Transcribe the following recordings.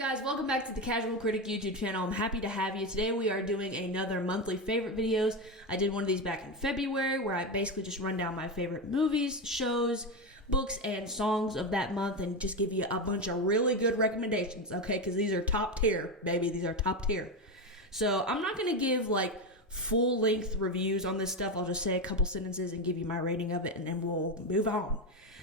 guys? Welcome back to the Casual Critic YouTube channel. I'm happy to have you. Today we are doing another monthly favorite videos. I did one of these back in February where I basically just run down my favorite movies, shows, books, and songs of that month and just give you a bunch of really good recommendations, okay? Because these are top tier, baby. These are top tier. So I'm not going to give like full-length reviews on this stuff. I'll just say a couple sentences and give you my rating of it, and then we'll move on.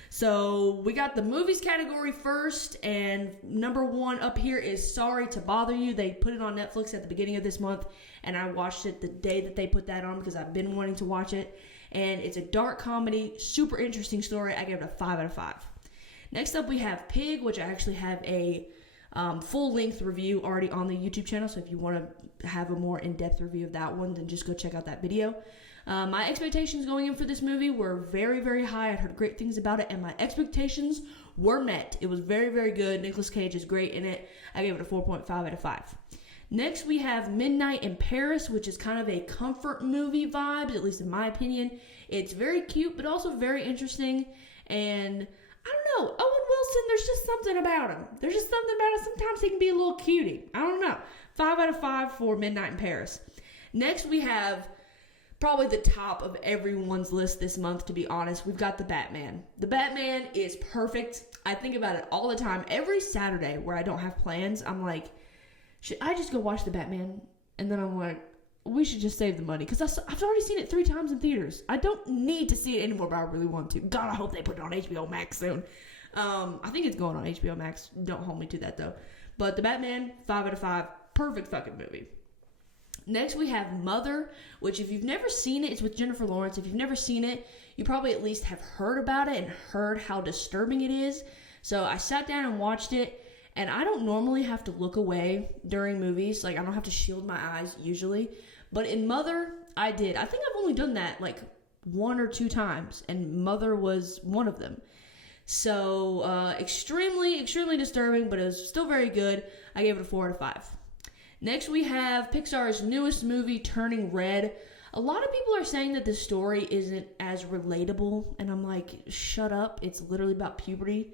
So we got the movies category first, and number one up here is Sorry to Bother You. They put it on Netflix at the beginning of this month, and I watched it the day that they put that on because I've been wanting to watch it. And it's a dark comedy, super interesting story. I gave it a 5 out of 5. Next up we have Pig, which I actually have a full-length review already on the YouTube channel, so if you want to have a more in-depth review of that one, then just go check out that video. My expectations going in for this movie were very, very high. I'd heard great things about it, and my expectations were met. It was very, very good. Nicolas Cage is great in it. I gave it a 4.5 out of 5. Next, we have Midnight in Paris, which is kind of a comfort movie vibes, at least in my opinion. It's very cute, but also very interesting, and I don't know, Owen Wilson, there's just something about him. There's just something about him. Sometimes he can be a little cutie. I don't know. 5 out of 5 for Midnight in Paris. Next, we have probably the top of everyone's list this month, to be honest. We've got The Batman. The Batman is perfect. I think about it all the time. Every Saturday where I don't have plans, I'm like, should I just go watch The Batman? And then I'm like, we should just save the money because I've already seen it 3 times in theaters. I don't need to see it anymore, but I really want to. God, I hope they put it on HBO Max soon. I think it's going on HBO Max. Don't hold me to that, though. But The Batman, 5 out of 5. Perfect fucking movie. Next, we have Mother, which if you've never seen it, it's with Jennifer Lawrence. If you've never seen it, you probably at least have heard about it and heard how disturbing it is. So I sat down and watched it, and I don't normally have to look away during movies. Like, I don't have to shield my eyes usually. But in Mother, I did. I think I've only done that like 1 or 2 times, and Mother was one of them. So, extremely, extremely disturbing, but it was still very good. I gave it a 4 out of 5. Next, we have Pixar's newest movie, Turning Red. A lot of people are saying that this story isn't as relatable, and I'm like, shut up. It's literally about puberty.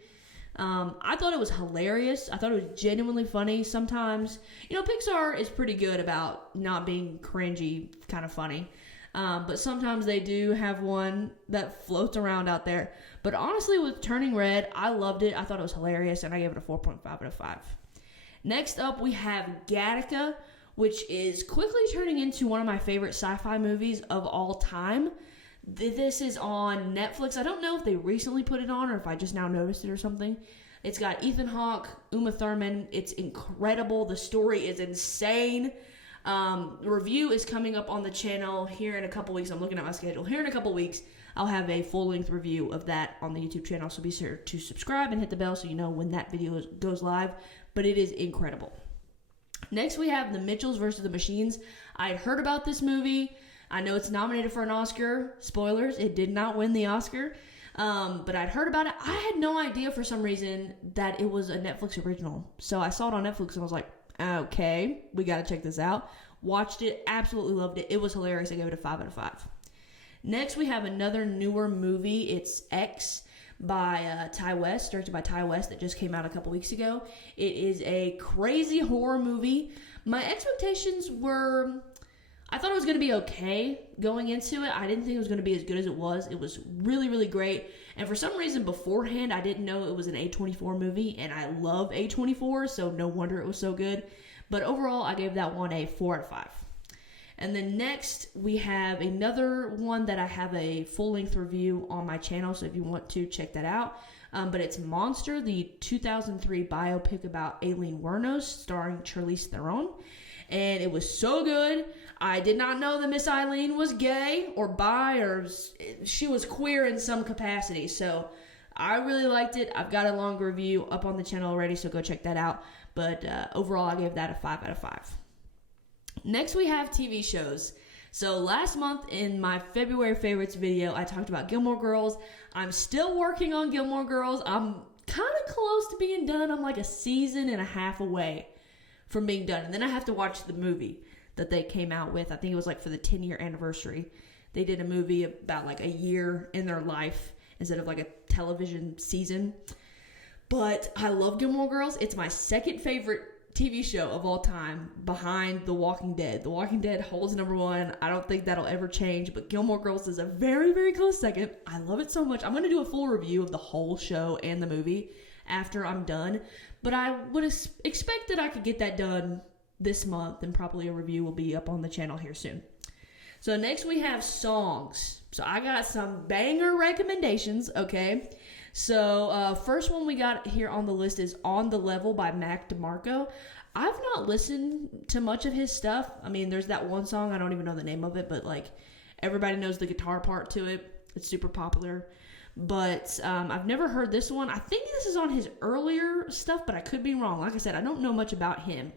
I thought it was hilarious. I thought it was genuinely funny. Sometimes, you know, Pixar is pretty good about not being cringy, kind of funny. But sometimes they do have one that floats around out there. But honestly, with Turning Red, I loved it. I thought it was hilarious, and I gave it a 4.5 out of 5. Next up, we have Gattica, which is quickly turning into one of my favorite sci-fi movies of all time. This is on Netflix. I don't know if they recently put it on or if I just now noticed it or something. It's got Ethan Hawke, Uma Thurman. It's incredible. The story is insane. The review is coming up on the channel here in a couple weeks. I'm looking at my schedule. Here in a couple weeks, I'll have a full-length review of that on the YouTube channel. So be sure to subscribe and hit the bell so you know when that video goes live. But it is incredible. Next, we have The Mitchells vs. the Machines. I heard about this movie. I know it's nominated for an Oscar. Spoilers, it did not win the Oscar. But I'd heard about it. I had no idea for some reason that it was a Netflix original. So I saw it on Netflix and I was like, okay, we got to check this out. Watched it, absolutely loved it. It was hilarious. I gave it a 5 out of 5. Next, we have another newer movie. It's X by Ty West, directed by Ty West, that just came out a couple weeks ago. It is a crazy horror movie. My expectations were, I thought it was going to be okay going into it. I didn't think it was going to be as good as it was. It was really, really great. And for some reason beforehand, I didn't know it was an A24 movie, and I love A24, so no wonder it was so good. But overall, I gave that one a 4 out of 5. And then next, we have another one that I have a full-length review on my channel, so if you want to, check that out. But it's Monster, the 2003 biopic about Aileen Wuornos, starring Charlize Theron. And it was so good. I did not know that Miss Eileen was gay or bi, or she was queer in some capacity. So I really liked it. I've got a long review up on the channel already, so go check that out. But overall, I gave that a 5 out of 5. Next, we have TV shows. So last month in my February favorites video, I talked about Gilmore Girls. I'm still working on Gilmore Girls. I'm kind of close to being done. I'm like a season and a half away from being done. And then I have to watch the movie that they came out with. I think it was like for the 10-year anniversary. They did a movie about like a year in their life instead of like a television season. But I love Gilmore Girls. It's my second favorite TV show of all time behind The Walking Dead. The Walking Dead holds number one. I don't think that'll ever change, but Gilmore Girls is a very, very close second. I love it so much. I'm going to do a full review of the whole show and the movie after I'm done, but I would expect that I could get that done this month, and probably a review will be up on the channel here soon. So next we have songs. So I got some banger recommendations, okay? So first one we got here on the list is On the Level by Mac Demarco. I've not listened to much of his stuff. I mean, there's that one song, I don't even know the name of it, but like everybody knows the guitar part to it. It's super popular. But I've never heard this one. I think this is on his earlier stuff, but I could be wrong. Like I said, I don't know much about him.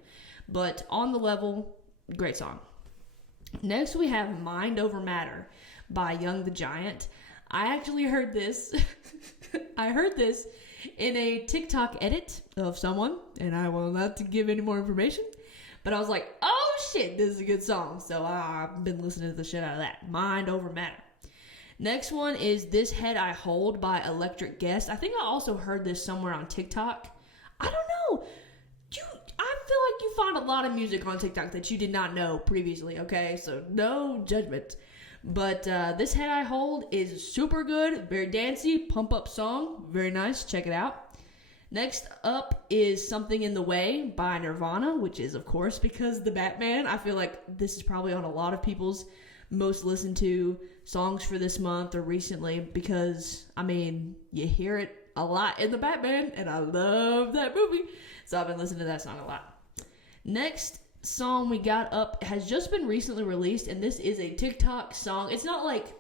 But On the Level, great song. Next we have Mind Over Matter by Young the Giant. I actually heard this. I heard this in a TikTok edit of someone, and I will not give any more information. But I was like, oh shit, this is a good song. So I've been listening to the shit out of that. Mind Over Matter. Next one is This Head I Hold by Electric Guest. I think I also heard this somewhere on TikTok. I don't know. I feel like you find a lot of music on TikTok that you did not know previously, okay? So no judgment. But This Head I Hold is super good, very dancey, pump up song, very nice, check it out. Next up is Something in the Way by Nirvana, which is of course because the Batman. I feel like this is probably on a lot of people's most listened to songs for this month or recently, because I mean you hear it a lot in the Batman, and I love that movie, so I've been listening to that song a lot. Next song we got up has just been recently released, and this is a TikTok song. It's not like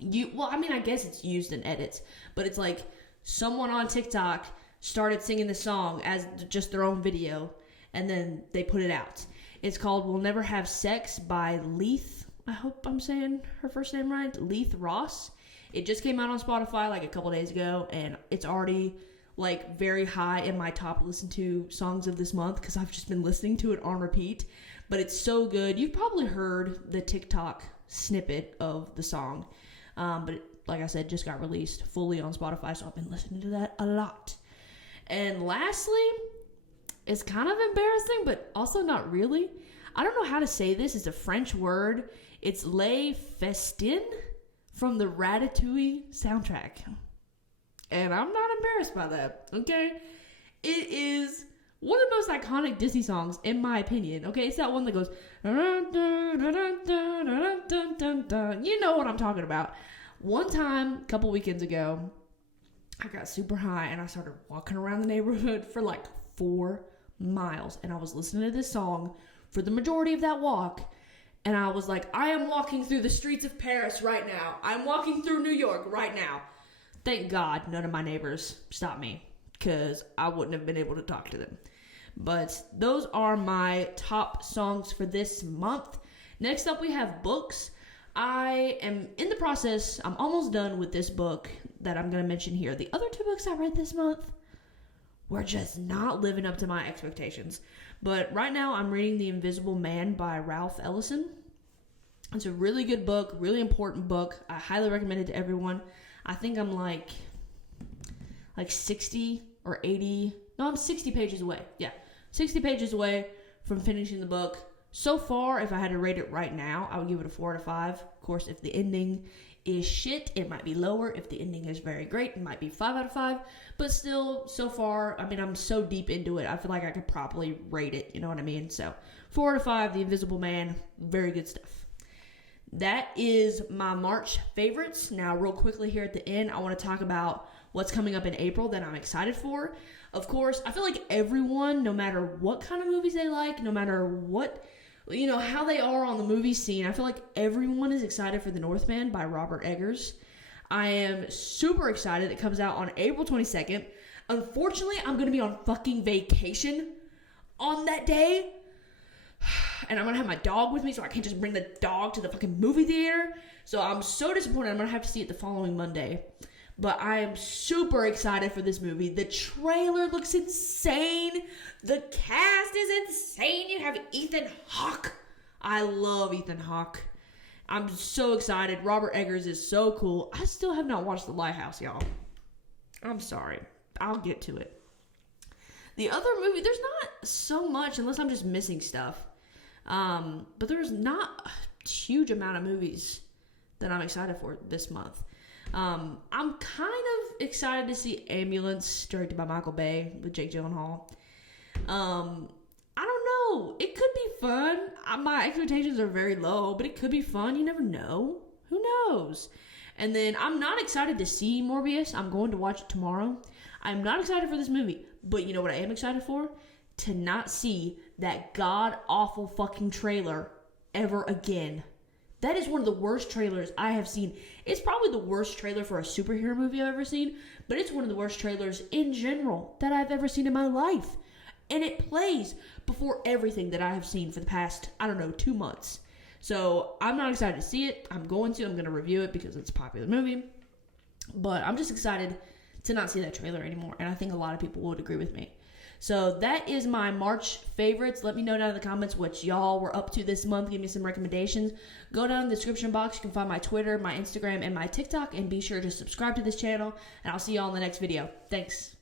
I guess it's used in edits, but it's like someone on TikTok started singing the song as just their own video, and then they put it out. It's called We'll Never Have Sex by Leith. I hope I'm saying her first name right. Leith Ross. It just came out on Spotify like a couple days ago, and it's already like very high in my top listened to songs of this month because I've just been listening to it on repeat. But it's so good. You've probably heard the TikTok snippet of the song, but like I said, just got released fully on Spotify, so I've been listening to that a lot. And lastly, it's kind of embarrassing, but also not really. I don't know how to say this. It's a French word. It's Les Festins from the Ratatouille soundtrack. And I'm not embarrassed by that, okay? It is one of the most iconic Disney songs, in my opinion, okay? It's that one that goes, you know what I'm talking about. One time, a couple weekends ago, I got super high and I started walking around the neighborhood for like 4 miles. And I was listening to this song for the majority of that walk. And I was like, I am walking through the streets of Paris right now. I'm walking through New York right now. Thank God none of my neighbors stopped me, because I wouldn't have been able to talk to them. But those are my top songs for this month. Next up, we have books. I am in the process. I'm almost done with this book that I'm going to mention here. The other 2 books I read this month were just not living up to my expectations. But right now, I'm reading The Invisible Man by Ralph Ellison. It's a really good book, really important book. I highly recommend it to everyone. I think I'm like 60 or 80. No, I'm 60 pages away. Yeah, 60 pages away from finishing the book. So far, if I had to rate it right now, I would give it a 4 out of 5. Of course, if the ending is shit, it might be lower. If the ending is very great, it might be 5 out of 5. But still, so far, I mean, I'm so deep into it, I feel like I could properly rate it. You know what I mean? So, 4 out of 5, The Invisible Man, very good stuff. That is my March favorites. Now, real quickly here at the end, I want to talk about what's coming up in April that I'm excited for. Of course, I feel like everyone, no matter what kind of movies they like, no matter what, how they are on the movie scene, I feel like everyone is excited for The Northman by Robert Eggers. I am super excited. It comes out on April 22nd. Unfortunately, I'm going to be on fucking vacation on that day. And I'm going to have my dog with me, so I can't just bring the dog to the fucking movie theater. So I'm so disappointed. I'm going to have to see it the following Monday. But I am super excited for this movie. The trailer looks insane. The cast is insane. You have Ethan Hawke. I love Ethan Hawke. I'm so excited. Robert Eggers is so cool. I still have not watched The Lighthouse, y'all. I'm sorry. I'll get to it. The other movie, there's not so much, unless I'm just missing stuff. But there's not a huge amount of movies that I'm excited for this month. I'm kind of excited to see Ambulance, directed by Michael Bay, with Jake Gyllenhaal. I don't know. It could be fun. My expectations are very low, but it could be fun. You never know. Who knows? And then I'm not excited to see Morbius. I'm going to watch it tomorrow. I'm not excited for this movie, but you know what I am excited for? To not see that god-awful fucking trailer ever again. That is one of the worst trailers I have seen. It's probably the worst trailer for a superhero movie I've ever seen, but it's one of the worst trailers in general that I've ever seen in my life. And it plays before everything that I have seen for the past, 2 months. So I'm not excited to see it. I'm going to review it because it's a popular movie. But I'm just excited to not see that trailer anymore. And I think a lot of people would agree with me. So that is my March favorites. Let me know down in the comments what y'all were up to this month. Give me some recommendations. Go down in the description box. You can find my Twitter, my Instagram, and my TikTok. And be sure to subscribe to this channel. And I'll see y'all in the next video. Thanks.